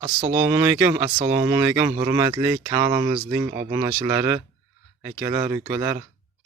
Assalomu alaykum, hurmatli kanalimizning obunachilari, akalar, ukalar,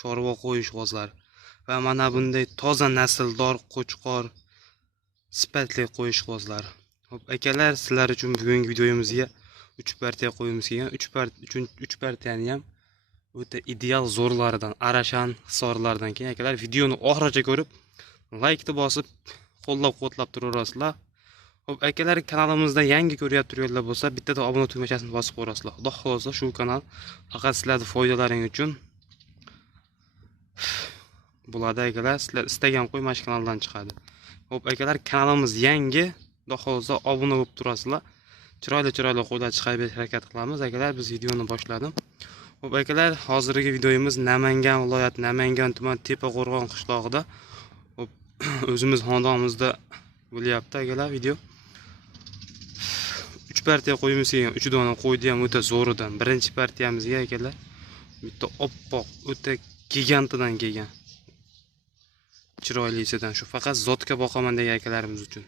chorva qo'yishg'ozlari va mana bunday toza nasldor qo'chqor sifatli qo'yishg'ozlar. Xo'p, akalar, sizlar uchun bugungi videomizga 3 partiya qo'yimiz kelgan. 3 partiyani ham o'ta ideal zo'rlaridan, Arashan hisorlardan keyin akalar videoni oxirigacha ko'rib, like bosib, qo'llab-quvvatlab turaverasizlar. Xo'p, akalar, kanalimizda yangi ko'ryapti turganlar bo'lsa, bitta obuna tugmachasini bosib qo'yasizlar. Xudo xolasa shu kanal faqat sizlarning foydalaring uchun bo'ladi akalar. Sizlar istagan qo'y mana shu kanaldan chiqadi. Xo'p, akalar, kanalimiz yangi. Xudo xolasa obuna bo'lib turasizlar. Chiroyli qo'ylar chiqarib harakat qilamiz. Akalar, biz videoni boshladim. Xo'p, akalar, hozirgi videomiz Namangan viloyati, Namangan tuman Tepaqo'rg'on qishlog'ida. Xo'p, o'zimiz xonadonimizda bo'lyapti akalar video. 3 partiya qo'yimiz kelgan. 3 dona qo'ydi ham o'ta zo'ridan. Birinchi partiyamizga akalar bitta oppoq, o'ta gigantidan kelgan. Chiroylisidan shu faqat zotga boqaman degan akalarimiz uchun.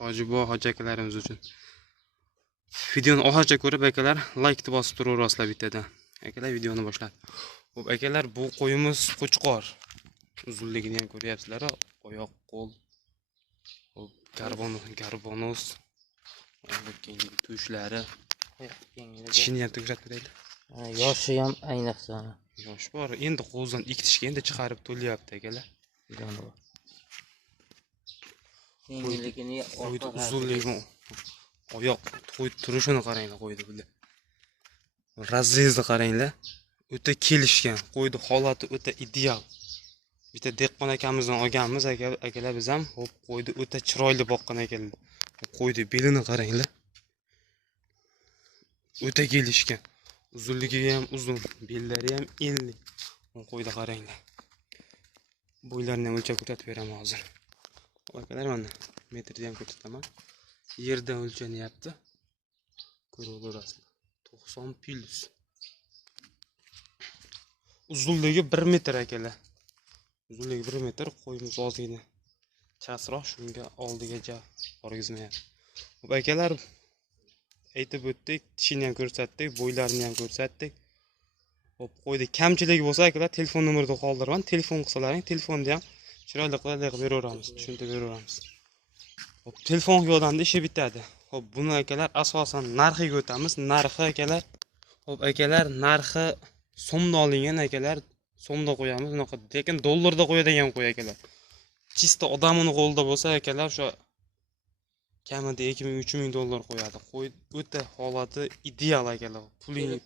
Hojibo hoji akalarimiz uchun. Videoni oxirigacha ko'rib akalar, like bosib turaverasizlar bittadan. Akalar, videoni boshladi. Xo'p, akalar, bu qo'yimiz qo'chqor. Uzunligini ham ko'ryapsizlar, oyoq, qo'l. Xo'p, garbonos. Kenglik tushlari. Tishini ham ko'rsatib beraylik. Yoshi ham ayniqsa. Yosh bor. Endi qo'zdan ikkitishga endi chiqarib to'lyapti akalar. Kengligini, uzunligini, oyoq qo'y turishini qaranglar, qo'ydi bular. Razrezni qaranglar. O'ta kelishgan. Qo'ydi holati o'ta ideal. Bitta dehqon akamizdan olganmiz akalar, biz ham xo'p qo'ydi o'ta chiroyli boqqan ekanlar. Qo'ydi belini qaranglar. O'ta kelishgan. Uzunligi ham uzun, bellari ham enli. Qo'ydi qaranglar. Bo'ylarini ham o'lchab ko'rsatib beraman hozir. Akalar, mana metrni ham ko'rsataman. Yerdan o'lchanyapti. Ko'raverasizlar. 90 plus. Uzunligi 1 metr akalar. Uzunligi 1 metr, qo'yimiz ozgina chasroq, shunga oldigacha borgizmayapti. Xo'p, akalar, aytib o'tdik, tishini ham ko'rsatdik, bo'ylarini ham ko'rsatdik. Xo'p, qo'ydi kamchiligi bo'lsa akalar, telefon nomerida qoldiraman. Telefon qilsalaring, telefonni ham chiroyli qilib beraveramiz, tushuntirib beraveramiz. Xo'p, telefon yordamida ishi bitadi. Xo'p, buni akalar asosan narxiga o'tamiz. Narxi akalar, xo'p akalar, narxi so'mda olingan akalar. So'mda qo'yamiz, unaqa, lekin dollarda qo'yadigan qo'y akalar. Chista odamning qo'lida bo'lsa akalar, shu kamida 2000-3000 dollar qo'yadi. Qo'y o'ta holati ideal akalar.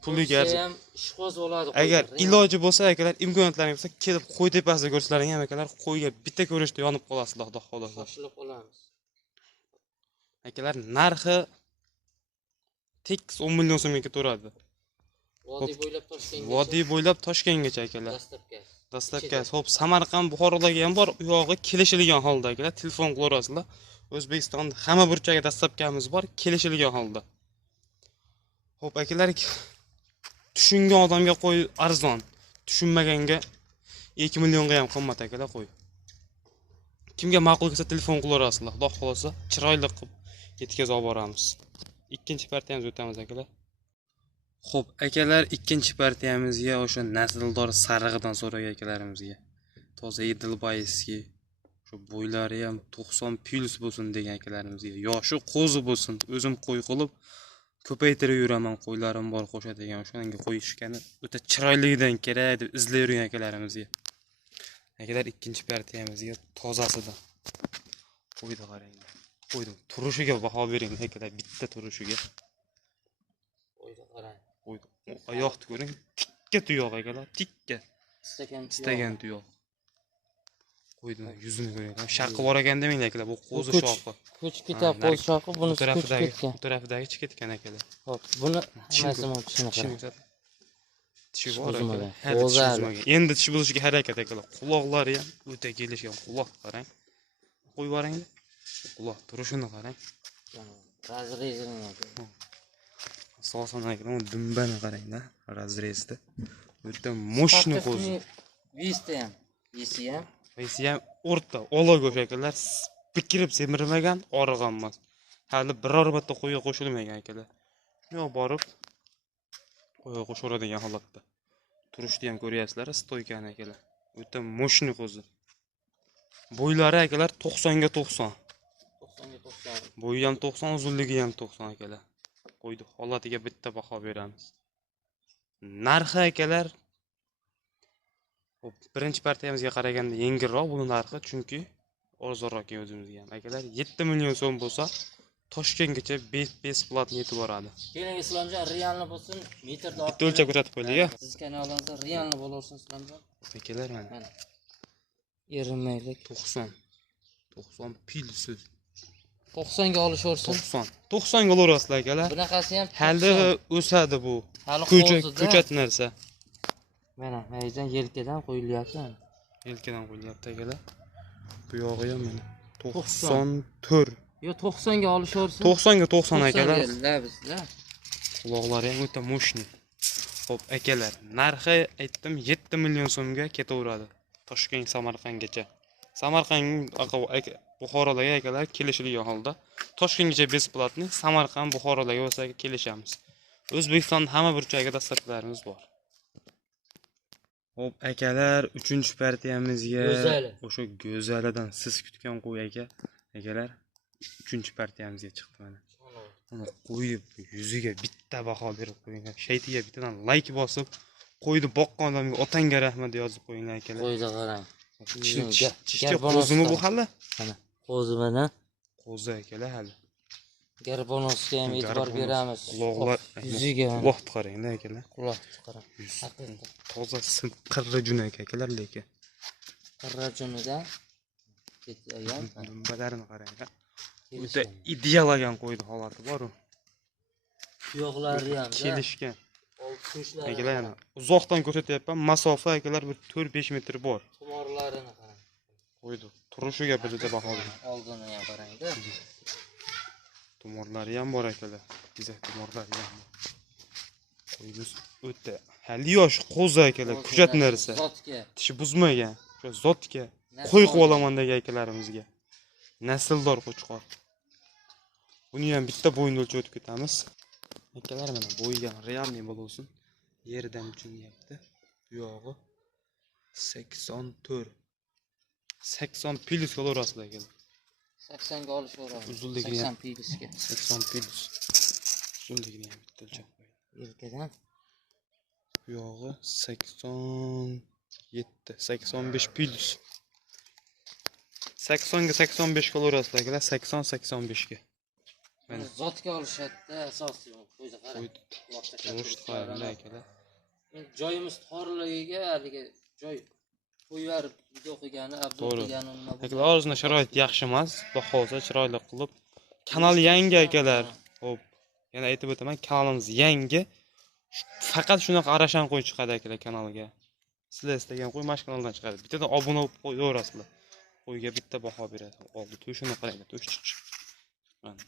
Puliga ham ishqoz bo'ladi. Agar iloji bo'lsa akalar, imkoniyatlaring bo'lsa, kelib qo'y tepasida ko'rsalaring ham akalar, qo'yga bitta ko'rishda yonib qolasizlar, xudo xolasa. Qo'shilib olamiz. Akalar, narxi tekis 10 million so'mga ketaveradi. Vodiy bo'ylab Toshkentgacha akalar. Dastlabkasi. Xo'p, Samarqand, Buxoroga ham bor, u yog'i kelishilgan holda akalar. Telefon qilaverasizlar. O'zbekistonda hamma burchaga dastlabkamiz bor, kelishilgan holda. Xo'p, akalar, tushungan odamga qo'y arzon, tushunmaganga 2 millionga ham qimmat akalar qo'y. Kimga ma'qul kelsa telefon qilaverasizlar. Xudo xolasa chiroyli qilib yetkazib olib boramiz. Ikkinchi partiyamiz o'tamiz akalar. Xo'p, akalar, ikkinchi partiyamizga o'sha nasldor sarig'idan so'ragan akalarimizga. Toza Edilbayski, shu bo'ylari ham 90 plus bo'lsin degan akalarimizga. Yoshi qo'zi bo'lsin, o'zim qo'y qilib ko'paytirib yuraman, qo'ylarim bor qo'shadigan, o'shanga qo'yishgani o'ta chiroyligidan kerak deb izlab yurgan akalarimizga. Akalar, ikkinchi partiyamizga tozasidan. Qo'ydi qaranglar. Qo'ydim. Turishiga baho bering akalar, bitta turishiga. Qo'ydi qarang. Qo'ydi. Oyoqni ko'ring, tikka tuyoq akalar, tikka. Istagan tuyoq. Qo'ydi, yuzini ko'ring. Sharqi bor ekan demanglar akalar, bu qo'zi shoqi. Ko'chib ketadi, qo'zi shoqi, buni bu tarafidagi chiqib akalar. Xo'p, buni hammasini tushunadi. Tishi bor akalar. Endi tishi bo'lishiga harakat akalar. Quloqlari ham o'ta kelishgan quloq qarang. Qo'yib yuboringlar. Quloq turishini qarang. Razrezini. Asosan akalar, dumbani qaranglar, razrezda. O'ta moshni qo'zi. Visi ham o'rta, ola go'sh akalar. Pikirib semirmagan, og'rigan emas. hali biror marta qo'yga qo'shilmagan akalar. Yo'q borib qo'yga qo'shaveradigan holatda. Turishni ham ko'ryapsizlar, stoykani akalar. O'ta moshni qo'zi. Bo'ylari akalar 90 ga 90. 90 ga 90. Bo'yi ham 90, uzunligi ham 90 akalar. Qo'ydi holatiga bitta baho beramiz. Narxi akalar birinchi partiyamizga qaraganda yengilroq buni narxi, chunki arzonroq o'zimizga ham. Akalar 7 million so'm bo'lsa, Toshkentgacha besplatni yetib boradi. Keling Islomjon, realni bo'lsin, metrda Bitta o'lchab ko'rsatib qo'ydik-a. Siz kanalingizda realni bo'laversin Islomjon. Akalar mana Erinmaylik. 90. 90 pilsiz. 90 ga olishaversin. 90. 90 ga olaverasizlar akalar. Bunaqasi ham Hali o'sadi bu. hali Ko'chat narsa. Mana maydan yelkadan qo'yilyapti. Yelkadan qo'yilyapti akalar. Bu yog'i ham mana 94. Yo 90 ga olishaversin. 90 ga 90 akalar. Bizda. Quloqlari ham o'ta moshni. Xo'p akalar, narxi aytdim 7 million so'mga ketaveradi. Toshkent Samarqandgacha. Samarqand Buxorodaga akalar kelishilgan holda Toshkentgacha besplatni, Samarqand Buxorodaga bo'lsa kelishamiz. O'zbekistonning hamma burchagiga dasturlarimiz bor. Xo'p akalar, 3-partiyamizga o'sha go'zalidan siz kutgan qo'y akalar 3-partiyamizga chiqdi mana. Uni qo'yib yuziga bitta baho berib qo'yinglar. Shaytiga bittadan like bosib, qo'ydi boqqan odamga otangga rahmat yozib qo'yinglar akalar. Qo'yda qarang. Tishga qo'zimi bu hali? Mana qo'zi mana. Qo'zi akalar hali. Garbonosga ham e'tibor beramiz. Quloqlar yuziga. Quloqni qaranglar akalar. Quloqni qarang. Haqiqatan. Toza qirra junak akalar lekin. Qirra junidan ketgan. Dumbalarini qaranglar. O'ta idealagan qo'ydi holati bor-ku. Tuyoqlari ham kelishgan. Olqishlar. Akalar yana uzoqdan ko'rsatyapman. Masofa akalar bir 4-5 metr bor. Tumorlarini qarang. Qo'ydi. Turishiga birida baho bering. Oldini ham qarang-da. Tumorlari ham bor akalar. Bizak tumorlari ham bor. Qo'yimiz o'ta hali yosh qo'zi akalar, kujat narsa. Zotga. Tishi buzmagan. Shu zotga qo'y qilib olaman degan akalarimizga. Nasldor qo'chqor. Buni ham bitta bo'yinda o'lchab o'tib ketamiz. Akalar mana bo'yi ham realniy bo'lsin. Yerdan uchinyapti. Bu yog'i 84. 80 pilis bo'laverasizlar akalar. 80 ga olishaveradi. Uzunligini 80 pilisga. 80 pilis. Uzunligini ham bitta o'lchab qo'ying. Yelkadan. Bu yog'i 87, 85 pilis. 80 ga 85 bo'laverasizlar akalar. 80-85 ga. Mana zotga olishadi asosiy qo'yda qarang. Qo'shni qaranglar akalar. Men joyimiz torligiga haligi joy qo'yib video qilgani, obzor qilgani nima bo'ldi? Akalar o'zina sharoit yaxshi emas. Bahosa chiroyli qilib. Kanal yangi akalar. Xo'p, yana aytib o'taman, kanalimiz yangi. Faqat shunaqa arashan qo'y chiqadi akalar kanalga. Sizlar istagan qo'y mana shu kanaldan chiqadi. Bittadan obuna bo'lib qo'yaverasizlar. Qo'yga bitta baho beradi. Oldi to'shini qaranglar, to'sh chiqish. Mana.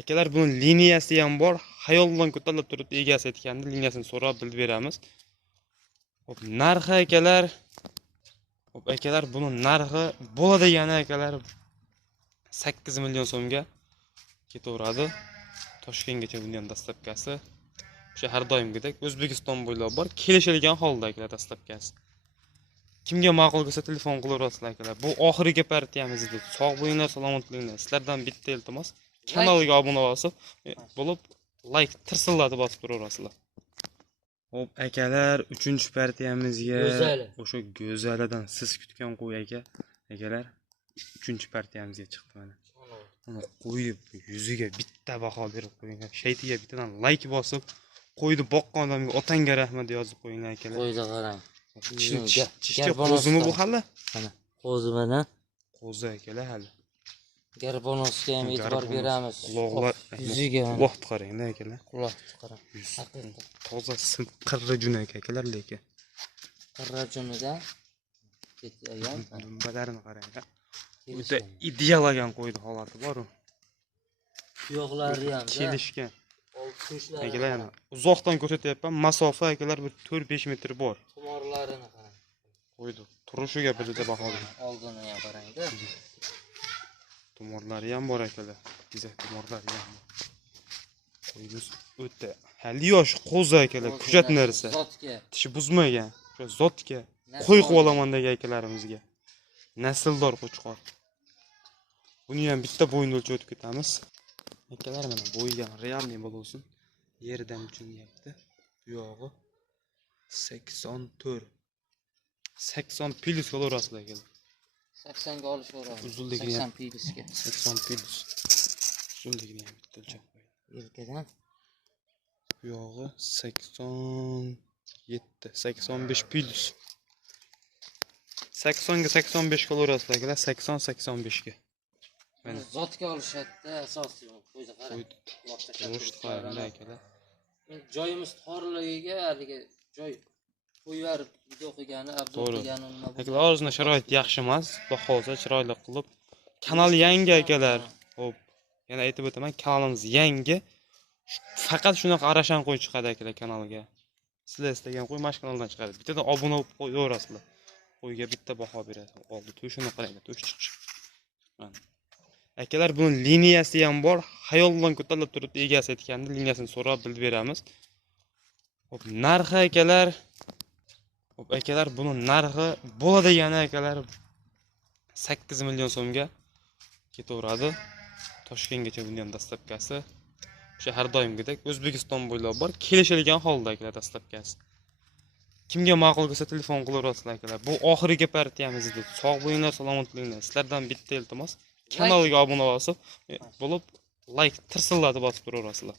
Akalar buni liniyasi ham bor. Xayoldan ko'tarilib turibdi, egasi aytganda liniyasini so'rab bilib beramiz. Xo'p, narxi akalar. Xo'p, akalar buni narxi bo'ladigani akalar 8 million so'mga ketaveradi. Toshkentgacha buni ham dastlabkasi. O'sha har doimgidek O'zbekiston bo'ylab bor. Kelishilgan holda akalar dastlabkasi. Kimga ma'qul bo'lsa telefon qilaverasizlar akalar. Bu oxirgi partiyamiz edi. Sog' bo'linglar, salomat bo'linglar. Sizlardan bitta iltimos, kanalga obuna bo'lib, like tirsillatib bosib turaverasizlar. Xo'p, akalar, 3-partiyamizga o'sha go'zalidan siz kutgan qo'y akalar 3-partiyamizga chiqdi mana. Uni qo'yib yuziga bitta baho berib qo'yinglar. Shaytiga bittadan like bosib, qo'ydi boqqan odamga otangga rahmat yozib qo'yinglar akalar. Qo'yda qarang. Tishga qo'zimi bu hali? Mana qo'zi mana. Qo'zi akalar hali. Garbonosga ham e'tibor beramiz. Quloqlar yuziga. Quloqni qaranglar akalar. Quloqni qarang. Haqiqatan. Toza qirra junak akalar lekin. Qirra junidan ketgan. Dumbalarini qaranglar. O'ta idealagan qo'ydi holati bor-ku. Tuyoqlari ham kelishgan. Olqishlar. Akalar yana uzoqdan ko'rsatyapman. Masofa akalar bir 4-5 metr bor. Tumorlarini qarang. Qo'ydi. Turishiga birida baho bering. Oldini ham qarang-da. Tumorlari ham bor akalar. Tezak bemorlar ham. Qo'yimiz o'ta hali yosh qo'zi akalar, kujat narsa. Zotga. Tishi buzmagan. Shu zotga qo'y qilib olaman degan akalarimizga. Nasldor qo'chqor. Buni ham bitta bo'yin o'lchab o'tib ketamiz. Akalar mana bo'ygan realniy bo'lsin. Yerdan uchinyapti. Bu yog'i 84. 80 plus qo'laverasizlar akalar. 80 ga olishaveradi. Uzunligini 80 pilisga. 80 plus. Uzunligini ham bitta o'lchab qo'ying. Yelkadan. Bu yog'i 87, 85 plus. 80 ga 85 qo'laverasizlar akalar, 80-85 ga. Mana zotga olishadi asosiy qo'yda qarang. Go'sht qayerda akalar? Joyimiz torligiga haligi joy qo'yib video qilgani, abzor qilgani nima bu. Akalar o'zini sharoit yaxshi emas, bahosa chiroyli qilib. Kanal yangi akalar. Xo'p, yana aytib o'taman, kanalimiz yangi. Faqat shunaqa arashan qo'y chiqadi akalar kanalga. Sizlar istagan qo'y mana shu kanaldan chiqadi. Bittadan obuna bo'lib qo'yaverasizlar. Qo'yga bitta baho beradi. Oldi to'shini qarang, to'sh chiqish. Mana. Akalar buni liniyasi ham bor. Xayoldan ko'tarilib turibdi, egasi aytganda liniyasini so'rab bilib beramiz. Xo'p, narxi akalar. Xo'p, akalar buni narxi bo'ladigani akalar 8 million so'mga ketaveradi. Toshkentgacha bundan ham dastlabkasi. O'sha har doimgidek O'zbekiston bo'ylab bor, kelishilgan holda akalar dastlabkasi. Kimga ma'qul bo'lsa telefon qilaverasizlar akalar. Bu oxirgi partiyamiz edi. Sog' bo'linglar, salomat bo'linglar. Sizlardan bitta iltimos, kanalga obuna bo'lib, like tirsillatib bosib turaverasizlar.